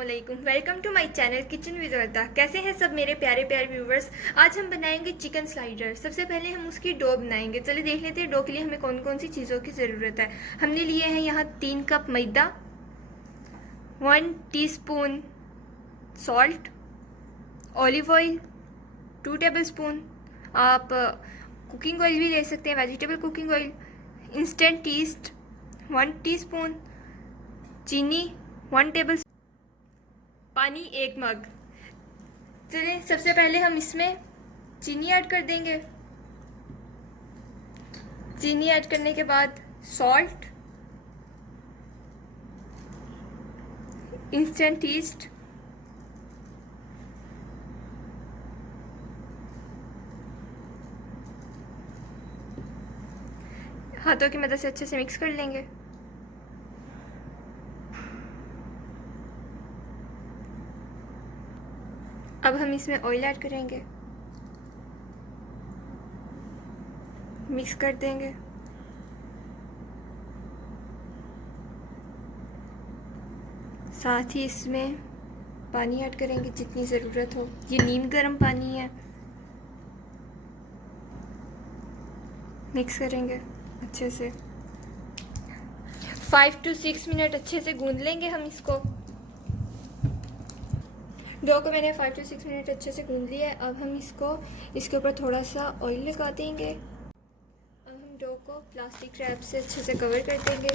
अस्सलामुअलैकुम, welcome to my channel kitchen with Warda. कैसे हैं सब मेरे प्यारे प्यारे व्यूवर्स। आज हम बनाएंगे चिकन स्लाइडर। सबसे पहले हम उसकी डो बनाएंगे। चलिए देख लेते हैं डो के लिए हमें कौन कौन सी चीज़ों की ज़रूरत है। हमने लिए हैं यहाँ 3 कप मैदा, 1 teaspoon salt, olive oil 2 tablespoon, आप कुकिंग ऑयल भी ले सकते हैं, vegetable cooking oil, instant east 1 teaspoon, चीनी 1 टेबल, पानी 1 मग। चलिए सबसे पहले हम इसमें चीनी ऐड कर देंगे। चीनी ऐड करने के बाद सॉल्ट, इंस्टेंट ईस्ट, हाथों की मदद से अच्छे से मिक्स कर लेंगे। अब हम इसमें ऑयल ऐड करेंगे, मिक्स कर देंगे। साथ ही इसमें पानी ऐड करेंगे जितनी ज़रूरत हो। ये नीम गर्म पानी है। मिक्स करेंगे अच्छे से। 5 to 6 मिनट अच्छे से गूंद लेंगे हम इसको। डो को मैंने 5 to 6 मिनट अच्छे से गूंद लिया है। अब हम इसके ऊपर थोड़ा सा ऑयल लगा देंगे। अब हम डो को प्लास्टिक रैप से अच्छे से कवर कर देंगे।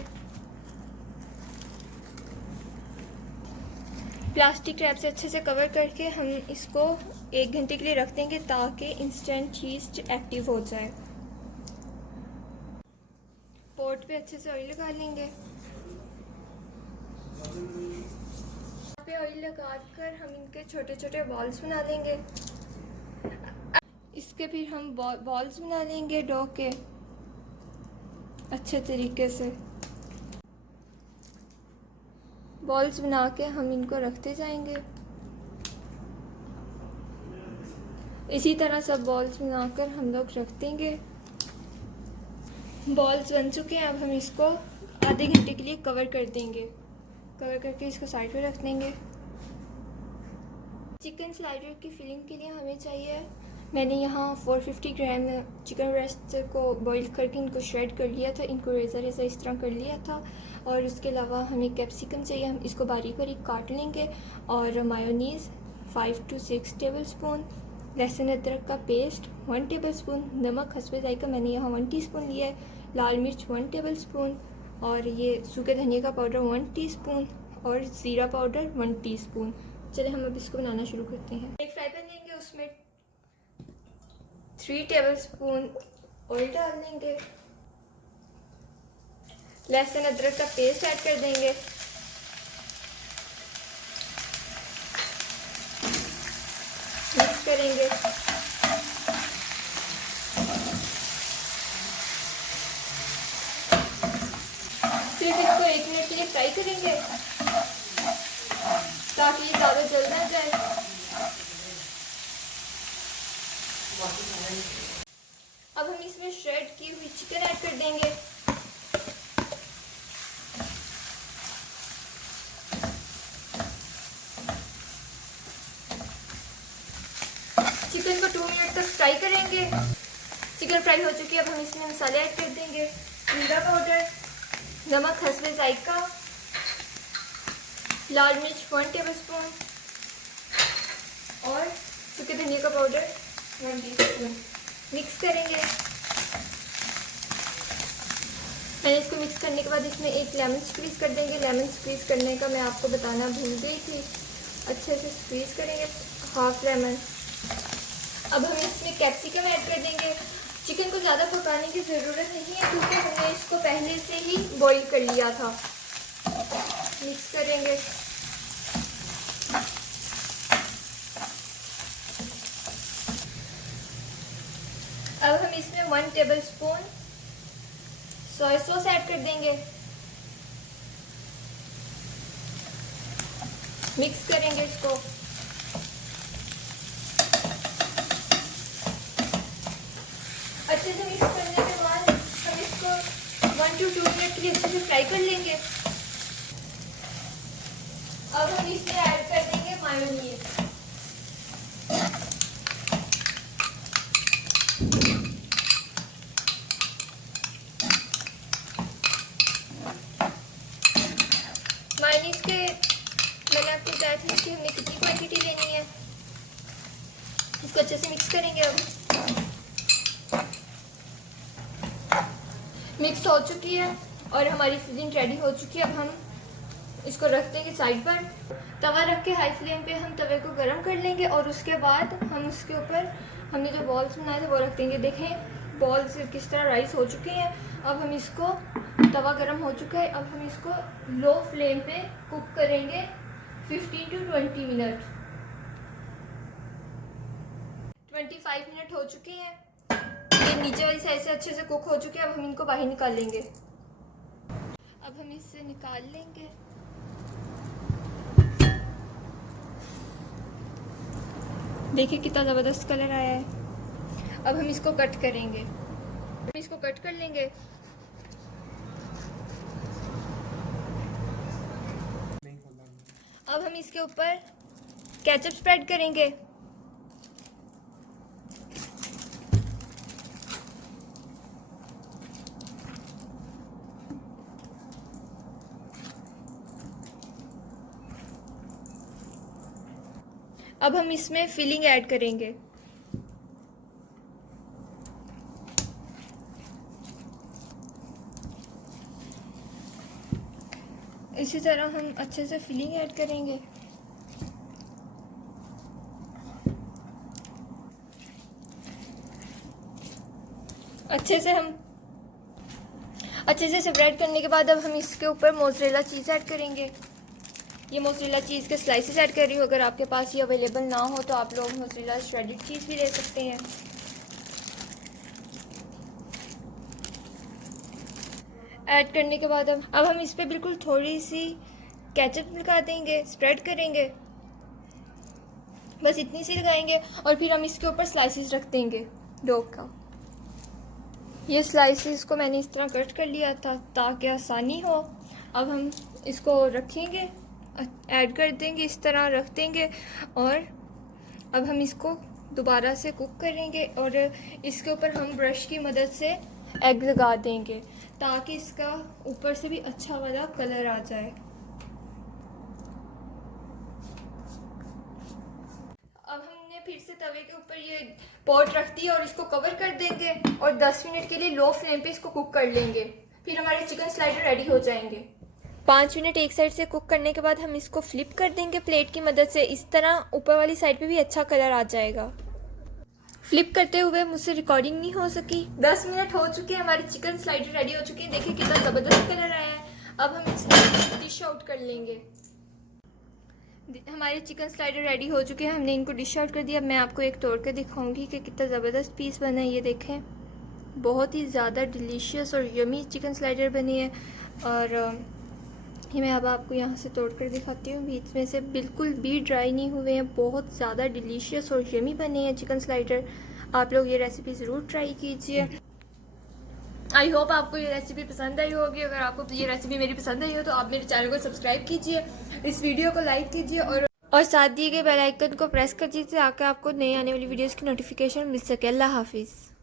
प्लास्टिक रैप से अच्छे से कवर करके हम इसको 1 घंटे के लिए रख देंगे ताकि इंस्टेंट ईस्ट एक्टिव हो जाए। पोट पे अच्छे से ऑयल लगा लेंगे। पे ऑयल लगाकर हम इनके छोटे छोटे बॉल्स बना लेंगे। इसके फिर हम बॉल्स बना लेंगे डो के अच्छे तरीके से। बॉल्स बना के हम इनको रखते जाएंगे। इसी तरह सब बॉल्स बनाकर हम लोग रख देंगे। बॉल्स बन चुके हैं। अब हम इसको आधे घंटे के लिए कवर कर देंगे। कवर करके इसको साइड पे रख देंगे। चिकन स्लाइडर की फिलिंग के लिए हमें चाहिए, मैंने यहाँ 450 ग्राम चिकन ब्रेस्ट को बॉईल करके इनको श्रेड कर लिया था। इनको रेज़र इस तरह कर लिया था। और उसके अलावा हमें कैप्सिकम चाहिए, हम इसको बारीक बारीक काट लेंगे। और मायोनीज़ 5 to 6 टेबलस्पून, लहसुन अदरक का पेस्ट 1 टेबलस्पून, नमक हस्बे जायका मैंने यहाँ 1 टीस्पून लिया है, लाल मिर्च 1 टेबलस्पून, और ये सूखे धनिया का पाउडर 1 टीस्पून और ज़ीरा पाउडर 1 टीस्पून। चलिए हम अब इसको बनाना शुरू करते हैं। एक फ्राई पैन लेंगे, उसमें 3 टेबलस्पून ऑयल डाल देंगे। लहसुन अदरक का पेस्ट ऐड कर देंगे। मिक्स करेंगे। सिर्फ इसको 1 मिनट के लिए फ्राई करेंगे ताकि ये ज़्यादा जल ना जाए। अब हम इसमें श्रेड की हुई चिकन ऐड कर देंगे। चिकन को 2 मिनट तक फ्राई करेंगे। चिकन फ्राई हो चुकी है। अब हम इसमें मसाले ऐड कर देंगे। जीरा पाउडर, नमक हस्बे जायका, लाल मिर्च 1 टेबलस्पून और सूखे धनिया का पाउडर 1 टीस्पून। मिक्स करेंगे। मैंने इसको मिक्स करने के बाद इसमें एक लेमन स्क्वीज़ कर देंगे। लेमन स्क्वीज़ करने का मैं आपको बताना भूल गई थी। अच्छे से स्क्वीज़ करेंगे, हाफ लेमन। अब हम इसमें कैप्सिकम ऐड कर देंगे। चिकन को ज़्यादा पकाने की ज़रूरत नहीं है क्योंकि हमने इसको पहले से ही बॉईल कर लिया था। मिक्स करेंगे। अब हम इसमें 1 टेबलस्पून सोया सॉस ऐड कर देंगे। मिक्स करेंगे इसको। अच्छे से मिक्स करने के बाद हम इसको 1 to 2 मिनट के लिए अच्छे से फ्राई कर लेंगे। अब हम इसमें ऐड कर देंगे मायोनीज। मायोनीज के मैंने आपको बताया था कि हमने कितनी क्वांटिटी लेनी है। इसको अच्छे से मिक्स करेंगे। अब मिक्स हो चुकी है और हमारी फिलिंग रेडी हो चुकी है। अब हम इसको रख देंगे साइड पर। तवा रख के हाई फ्लेम पे हम तवे को गर्म कर लेंगे और उसके बाद हम उसके ऊपर हमने जो बॉल्स बनाए थे वो रख देंगे। देखें बॉल्स किस तरह राइस हो चुके हैं। अब हम इसको, तवा गर्म हो चुका है, अब हम इसको लो फ्लेम पे कुक करेंगे 15 to 20 मिनट। 25 मिनट हो चुके हैं। ये नीचे वाली साइड से अच्छे से कुक हो चुके हैं। अब हम इनको बाहर निकाल लेंगे। अब हम इससे निकाल लेंगे। देखिए कितना ज़बरदस्त कलर आया है। अब हम इसको कट करेंगे। हम इसको कट कर लेंगे। अब हम इसके ऊपर केचप स्प्रेड करेंगे। अब हम इसमें फिलिंग ऐड करेंगे। इसी तरह हम अच्छे से फिलिंग ऐड करेंगे। अच्छे से स्प्रेड करने के बाद अब हम इसके ऊपर मोज़रेला चीज़ ऐड करेंगे। ये मोज़रेला चीज़ के स्लाइसेस ऐड कर रही हूँ। अगर आपके पास ये अवेलेबल ना हो तो आप लोग मोज़रेला श्रेडेड चीज़ भी ले सकते हैं। ऐड करने के बाद अब हम इस पर बिल्कुल थोड़ी सी केचप लगा देंगे, स्प्रेड करेंगे। बस इतनी सी लगाएंगे और फिर हम इसके ऊपर स्लाइसेस रख देंगे डो का। ये स्लाइसेस को मैंने इस तरह कट कर लिया था ताकि आसानी हो। अब हम इसको रखेंगे, ऐड कर देंगे, इस तरह रख देंगे और अब हम इसको दोबारा से कुक करेंगे और इसके ऊपर हम ब्रश की मदद से एग लगा देंगे ताकि इसका ऊपर से भी अच्छा वाला कलर आ जाए। अब हमने फिर से तवे के ऊपर ये पॉट रख दी और इसको कवर कर देंगे और 10 मिनट के लिए लो फ्लेम पे इसको कुक कर लेंगे। फिर हमारे चिकन स्लाइडर रेडी हो जाएंगे। 5 मिनट एक साइड से कुक करने के बाद हम इसको फ्लिप कर देंगे प्लेट की मदद से। इस तरह ऊपर वाली साइड पे भी अच्छा कलर आ जाएगा। फ्लिप करते हुए मुझसे रिकॉर्डिंग नहीं हो सकी। 10 मिनट हो चुके हैं, हमारे चिकन स्लाइडर रेडी हो चुके हैं। देखिए कितना ज़बरदस्त कलर आया है। अब हम इसको डिश आउट कर लेंगे। हमारे चिकन स्लाइडर रेडी हो चुके हैं, हमने इनको डिश आउट कर दिया। मैं आपको एक तोड़ कर दिखाऊंगी कि कितना ज़बरदस्त पीस बना है। ये देखें बहुत ही ज़्यादा डिलीशियस और यमी चिकन स्लाइडर बनी है। और ये मैं अब आपको यहाँ से तोड़ कर दिखाती हूँ। बीच में से बिल्कुल भी ड्राई नहीं हुए हैं, बहुत ज़्यादा डिलीशियस और यमी बने हैं चिकन स्लाइडर। आप लोग ये रेसिपी ज़रूर ट्राई कीजिए। आई होप आपको ये रेसिपी पसंद आई होगी। अगर आपको ये रेसिपी मेरी पसंद आई हो तो आप मेरे चैनल को सब्सक्राइब कीजिए, इस वीडियो को लाइक कीजिए और साथ दिए गए बेल आइकन को प्रेस कर दीजिए ताकि आपको नई आने वाली वीडियोस की नोटिफिकेशन मिल सके। अल्लाह हाफिज़।